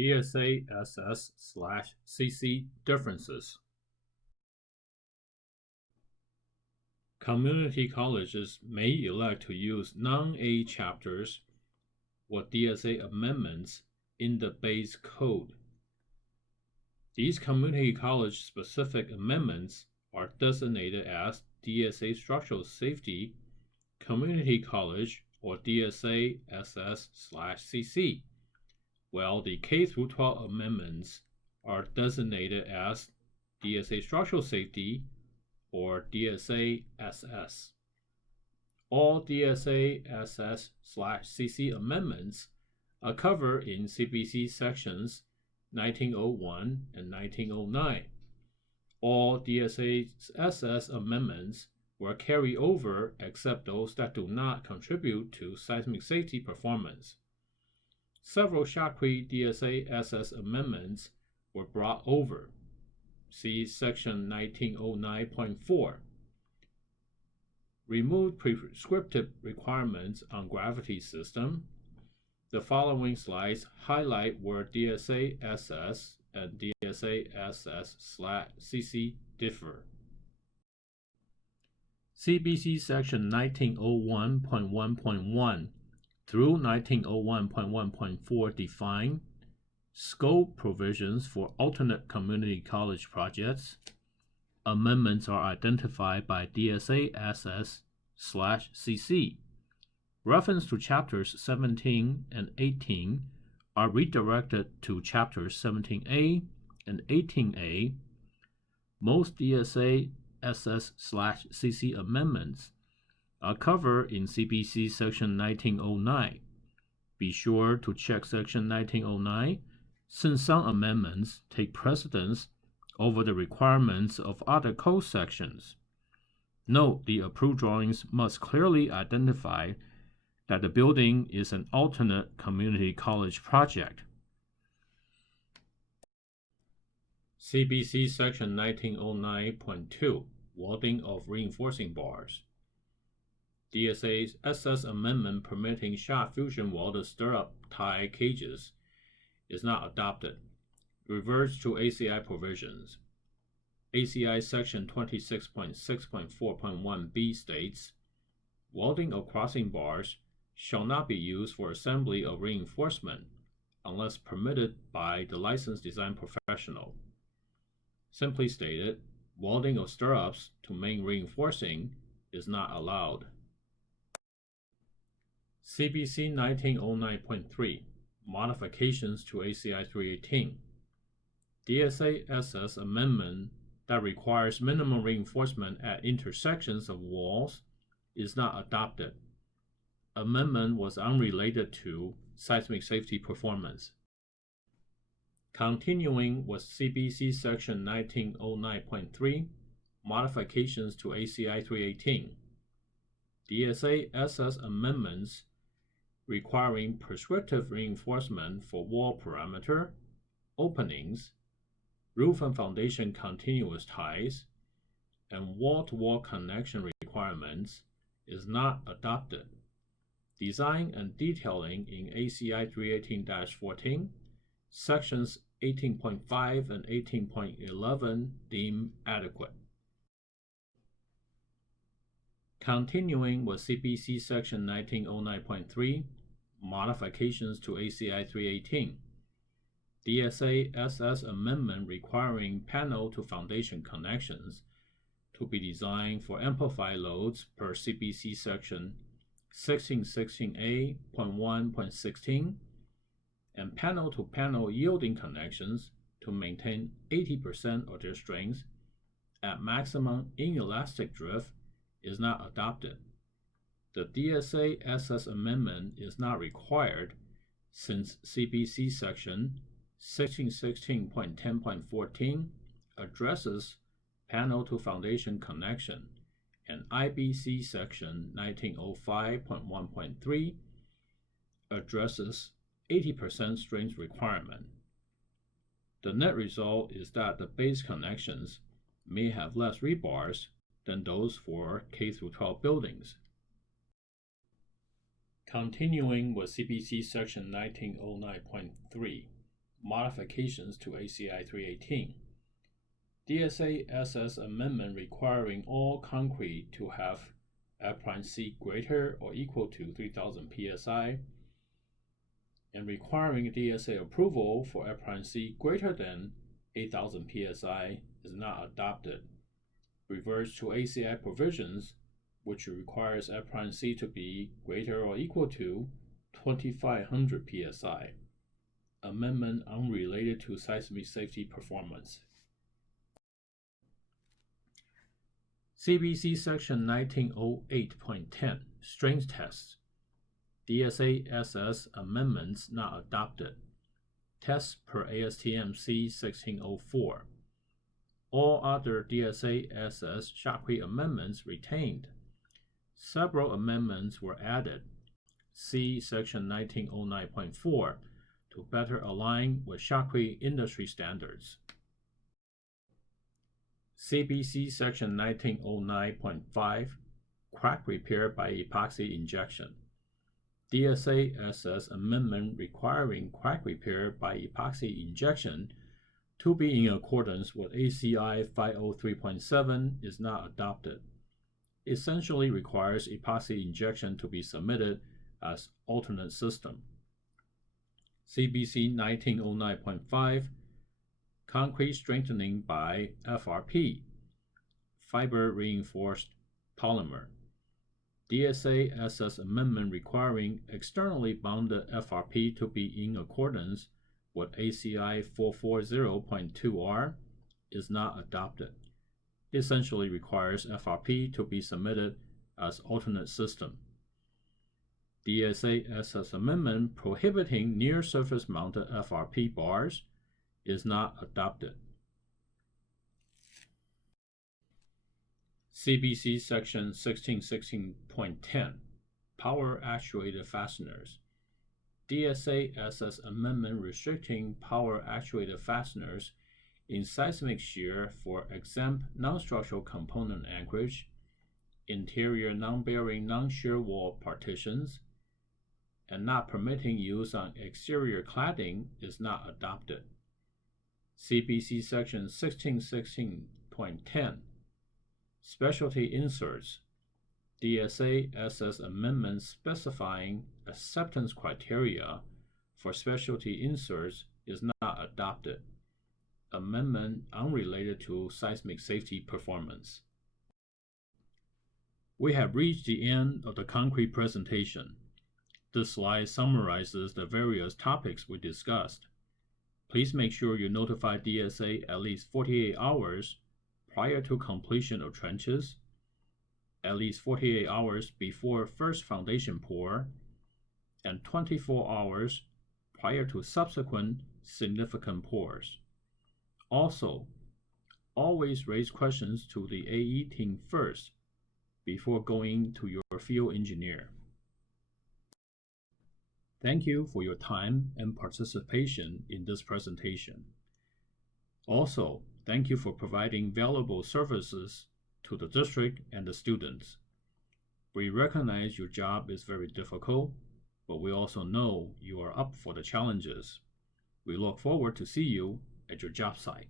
DSA SS/CC differences. Community colleges may elect to use non-A chapters or DSA amendments in the base code. These community college specific amendments are designated as DSA Structural Safety, Community College, or DSA SS/CC, while the K-12 amendments are designated as DSA Structural Safety or DSA SS. All DSA SS/CC amendments are covered in CBC sections 1901 and 1909. All DSA SS amendments will carry over except those that do not contribute to seismic safety performance. Several Shotcrete DSA SS amendments were brought over. See section 1909.4. Remove prescriptive requirements on gravity system. The following slides highlight where DSA SS and DSA SS/CC differ. CBC section 1901.1.1 through 1901.1.4 define scope provisions for alternate community college projects. Amendments are identified by DSA SS/CC. Reference to chapters 17 and 18 are redirected to chapters 17A and 18A. Most DSA SS/CC amendments are covered in CBC section 1909. Be sure to check section 1909 since some amendments take precedence over the requirements of other code sections. Note the approved drawings must clearly identify that the building is an alternate community college project. CBC section 1909.2 Welding of reinforcing bars. DSA's SS amendment permitting shot fusion welded stirrup tie cages is not adopted. Reverts to ACI provisions. ACI section 26.6.4.1b states, welding of crossing bars shall not be used for assembly of reinforcement unless permitted by the licensed design professional. Simply stated, welding of stirrups to main reinforcing is not allowed. CBC 1909.3 Modifications to ACI 318. DSA SS amendment that requires minimum reinforcement at intersections of walls is not adopted. Amendment was unrelated to seismic safety performance. Continuing with CBC section 1909.3 Modifications to ACI 318. DSA SS amendments requiring prescriptive reinforcement for wall perimeter, openings, roof and foundation continuous ties, and wall-to-wall connection requirements is not adopted. Design and detailing in ACI 318-14, sections 18.5 and 18.11 deemed adequate. Continuing with CBC section 1909.3 Modifications to ACI 318. DSA SS amendment requiring panel to foundation connections to be designed for amplified loads per CBC section 1616A.1.16 and panel to panel yielding connections to maintain 80% of their strength at maximum inelastic drift is not adopted. The DSA SS amendment is not required since CBC section 1616.10.14 addresses panel to foundation connection, and IBC section 1905.1.3 addresses 80% strength requirement. The net result is that the base connections may have less rebars than those for K-12 buildings. Continuing with CBC section 1909.3 modifications to ACI 318. DSA SS amendment requiring all concrete to have F'(C) greater or equal to 3000 psi, and requiring DSA approval for F'(C) greater than 8000 psi is not adopted. Reverts to ACI provisions, which requires F'(C) to be greater or equal to 2500 psi. Amendment unrelated to seismic safety performance. CBC Section 1908.10 Strength Tests. DSA SS amendments not adopted. Tests per ASTM C1604. All other DSA SS Shotcrete amendments retained. Several amendments were added. See Section 1909.4 to better align with Shotcrete industry standards. CBC Section 1909.5 Crack repair by epoxy injection. DSA SS amendment requiring crack repair by epoxy injection to be in accordance with ACI 503.7 is not adopted. Essentially requires epoxy injection to be submitted as alternate system. CBC 1909.5 Concrete strengthening by FRP, fiber reinforced polymer. DSA SS amendment requiring externally bounded FRP to be in accordance with ACI 440.2R is not adopted. Essentially requires FRP to be submitted as alternate system. DSA SS amendment prohibiting near surface mounted FRP bars is not adopted. CBC Section 1616.10 Power Actuated Fasteners. DSA SS amendment restricting power actuated fasteners in seismic shear for exempt non-structural component anchorage, interior non-bearing non-shear wall partitions, and not permitting use on exterior cladding is not adopted. CBC Section 1616.10 Specialty Inserts. DSA SS amendment specifying acceptance criteria for specialty inserts is not adopted. Amendment unrelated to seismic safety performance. We have reached the end of the concrete presentation. This slide summarizes the various topics we discussed. Please make sure you notify DSA at least 48 hours prior to completion of trenches, at least 48 hours before first foundation pour, and 24 hours prior to subsequent significant pours. Also, always raise questions to the AE team first before going to your field engineer. Thank you for your time and participation in this presentation. Also, thank you for providing valuable services to the district and the students. We recognize your job is very difficult, but we also know you are up for the challenges. We look forward to see you at your job site.